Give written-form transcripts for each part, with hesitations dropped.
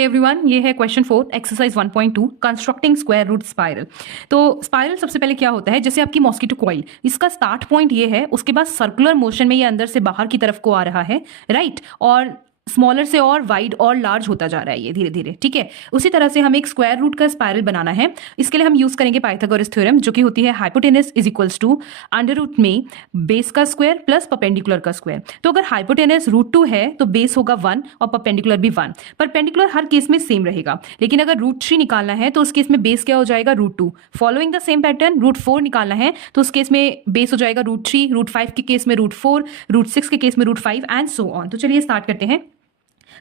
हे everyone, ये है question 4 exercise 1.2 constructing square root spiral. तो स्पाइरल सबसे पहले क्या होता है, जैसे आपकी मॉस्किटो कॉइल, इसका स्टार्ट पॉइंट ये है, उसके बाद सर्कुलर मोशन में ये अंदर से बाहर की तरफ को आ रहा है, राइट। और स्मॉलर से और वाइड और लार्ज होता जा रहा है ये धीरे धीरे, ठीक है। उसी तरह से हमें एक स्क्वायर रूट का स्पाइरल बनाना है। इसके लिए हम यूज करेंगे पाइथागोरस थ्योरम, जो कि होती है hypotenuse is equals to under root में बेस का स्क्वायर प्लस परपेंडिकुलर का स्क्वायर। तो अगर हाइपोटेनस √2 है तो बेस होगा 1 और परपेंडिकुलर भी 1। परपेंडिकुलर हर केस में सेम रहेगा, लेकिन अगर √3 निकालना है तो उस केस में बेस क्या हो जाएगा, √2। फॉलोइंग द सेम पैटर्न √4 निकालना है तो उस केस में बेस हो जाएगा √3, √5 के केस में √4, √6 के केस में √5 एंड सो ऑन। तो चलिए स्टार्ट करते हैं।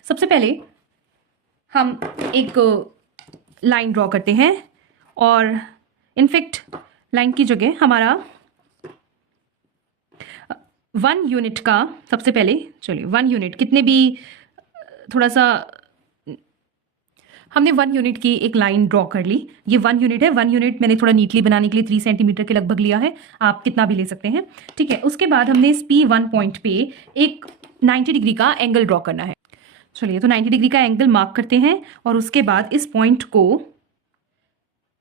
सबसे पहले हम एक लाइन ड्रॉ करते हैं और इनफैक्ट लाइन की जगह हमारा 1 यूनिट का, सबसे पहले चलिए 1 यूनिट कितने भी थोड़ा सा, हमने 1 यूनिट की एक लाइन ड्रॉ कर ली। ये 1 यूनिट है। 1 यूनिट मैंने थोड़ा नीटली बनाने के लिए 3 सेंटीमीटर के लगभग लिया है, आप कितना भी ले सकते हैं, ठीक है। उसके बाद हमने इस P1 पॉइंट पे एक 90 डिग्री का एंगल ड्रॉ करना है। चलिए तो 90 डिग्री का एंगल मार्क करते हैं और उसके बाद इस पॉइंट को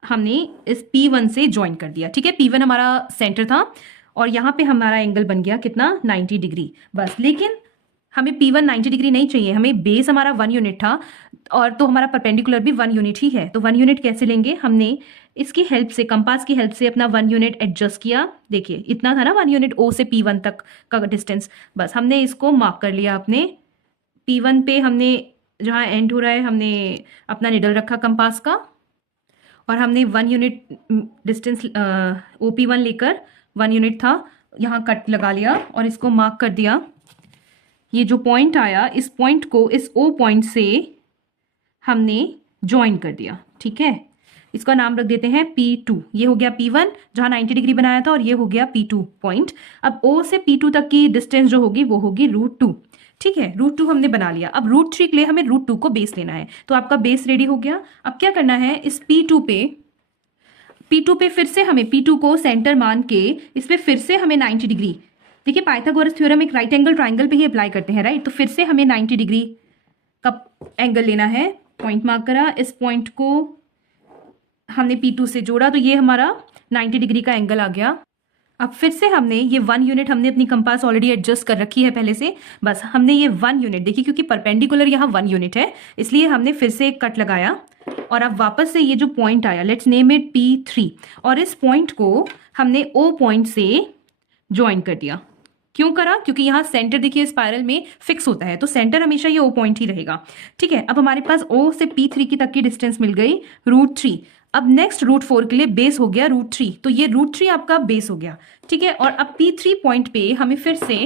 हमने इस P1 से ज्वाइन कर दिया, ठीक है। P1 हमारा सेंटर था और यहाँ पे हमारा एंगल बन गया कितना, 90 डिग्री बस। लेकिन हमें P1 90 डिग्री नहीं चाहिए, हमें बेस हमारा 1 यूनिट था और तो हमारा परपेंडिकुलर भी 1 यूनिट ही है। तो 1 यूनिट कैसे लेंगे, हमने इसकी हेल्प से, कंपास की हेल्प से अपना 1 यूनिट एडजस्ट किया। देखिए इतना था ना 1 यूनिट O से P1 तक का डिस्टेंस, बस हमने इसको मार्क कर लिया। अपने P1 पे हमने जहाँ एंड हो रहा है हमने अपना निडल रखा कंपास का और हमने 1 यूनिट डिस्टेंस OP1 लेकर 1 यूनिट था, यहाँ कट लगा लिया और इसको मार्क कर दिया। ये जो पॉइंट आया, इस पॉइंट को इस O पॉइंट से हमने ज्वाइन कर दिया, ठीक है। इसका नाम रख देते हैं P2। ये हो गया P1 जहाँ 90 डिग्री बनाया था और ये हो गया P2 पॉइंट। अब O से P2 तक की डिस्टेंस जो होगी वो होगी √2, ठीक है। √2 हमने बना लिया। अब √3 के लिए हमें √2 को बेस लेना है, तो आपका बेस रेडी हो गया। अब क्या करना है, इस P2 पे फिर से हमें P2 को सेंटर मान के इस पे फिर से हमें 90 डिग्री, देखिए पाइथागोरस थ्योरम एक राइट एंगल ट्राइंगल पे ही अप्लाई करते हैं, राइट। तो फिर से हमें 90 डिग्री का एंगल लेना है। पॉइंट मार्क करा, इस पॉइंट को हमने P2 से जोड़ा तो ये हमारा 90 डिग्री का एंगल आ गया। अब फिर से हमने ये 1 यूनिट, हमने अपनी कंपास ऑलरेडी एडजस्ट कर रखी है पहले से, बस हमने ये 1 यूनिट देखिए, क्योंकि परपेंडिकुलर यहाँ 1 यूनिट है इसलिए हमने फिर से एक कट लगाया और अब वापस से ये जो पॉइंट आया, लेट्स नेम इट P3, और इस पॉइंट को हमने O पॉइंट से ज्वाइन कर दिया। क्यों करा, क्योंकि यहाँ सेंटर देखिए स्पाइरल में फिक्स होता है, तो सेंटर हमेशा ये O पॉइंट ही रहेगा, ठीक है। अब हमारे पास O से P3 की तक की डिस्टेंस मिल गई √3। अब नेक्स्ट √4 के लिए बेस हो गया √3, तो ये √3 आपका बेस हो गया, ठीक है। और अब P3 पॉइंट पे हमें फिर से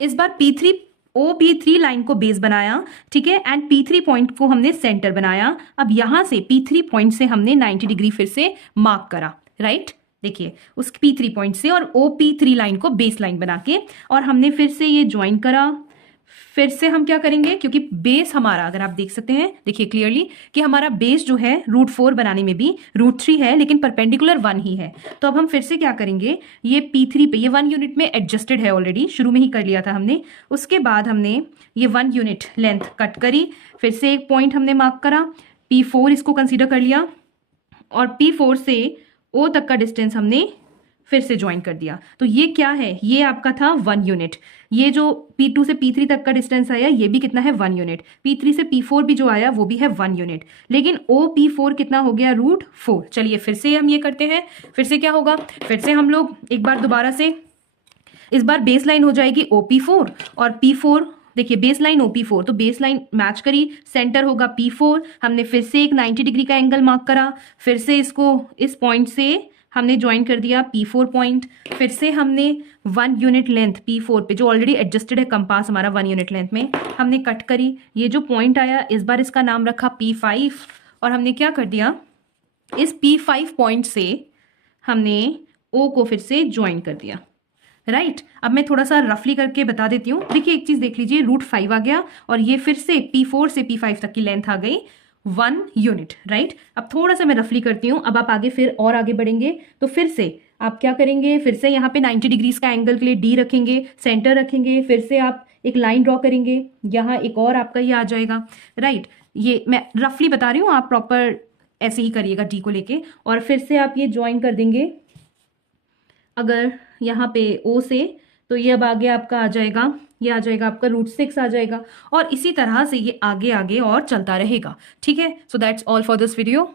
इस बार P3 लाइन को बेस बनाया, ठीक है, एंड P3 पॉइंट को हमने सेंटर बनाया। अब यहां से P3 पॉइंट से हमने 90 डिग्री फिर से मार्क करा, राइट। देखिए उस P3 पॉइंट से और OP3 लाइन को बेस लाइन बना के और हमने फिर से ये ज्वाइन करा। फिर से हम क्या करेंगे, क्योंकि बेस हमारा, अगर आप देख सकते हैं, देखिए क्लियरली कि हमारा बेस जो है √4 बनाने में भी √3 है, लेकिन परपेंडिकुलर 1 ही है। तो अब हम फिर से क्या करेंगे, ये P3 पे, ये 1 यूनिट में एडजस्टेड है ऑलरेडी, शुरू में ही कर लिया था हमने। उसके बाद हमने ये 1 यूनिट लेंथ कट करी, फिर से एक पॉइंट हमने मार्क करा, P4 इसको कंसिडर कर लिया और P4 से O तक का डिस्टेंस हमने फिर से ज्वाइन कर दिया। तो ये क्या है, ये आपका था 1 यूनिट। ये जो P2 से P3 तक का डिस्टेंस आया ये भी कितना है, 1 यूनिट। P3 से P4 भी जो आया वो भी है 1 यूनिट, लेकिन OP4 कितना हो गया, √4। चलिए फिर से हम ये करते हैं, फिर से क्या होगा, फिर से हम लोग एक बार दोबारा से, इस बार बेस लाइन हो जाएगी OP4 और P4, देखिए बेस लाइन OP4, तो बेस लाइन मैच करी, सेंटर होगा P4। हमने फिर से एक 90 डिग्री का एंगल मार्क करा, फिर से इसको इस पॉइंट से हमने ज्वाइन कर दिया P4 पॉइंट। फिर से हमने 1 यूनिट लेंथ P4 पे, जो ऑलरेडी एडजस्टेड है कंपास हमारा 1 यूनिट लेंथ में, हमने कट करी। ये जो पॉइंट आया इस बार इसका नाम रखा P5 और हमने क्या कर दिया, इस P5 पॉइंट से हमने O को फिर से ज्वाइन कर दिया, राइट। अब मैं थोड़ा सा रफली करके बता देती हूँ। देखिए एक चीज देख लीजिए, √5 आ गया और ये फिर से P4 से P5 तक की लेंथ आ गई 1 यूनिट, राइट। अब थोड़ा सा मैं रफली करती हूँ, अब आप आगे फिर और आगे बढ़ेंगे तो फिर से आप क्या करेंगे, फिर से यहाँ पे 90 डिग्रीज का एंगल के लिए D रखेंगे, सेंटर रखेंगे, फिर से आप एक लाइन ड्रॉ करेंगे, यहाँ एक और आपका ये आ जाएगा, राइट। ये मैं रफली बता रही हूँ, आप प्रॉपर ऐसे ही करिएगा डी को लेके। और फिर से आप ये ज्वाइन कर देंगे अगर यहाँ पे ओ से, तो ये अब आगे आपका आ जाएगा, ये आ जाएगा आपका √6 आ जाएगा। और इसी तरह से ये आगे आगे और चलता रहेगा। ठीक है, so that's all for this video.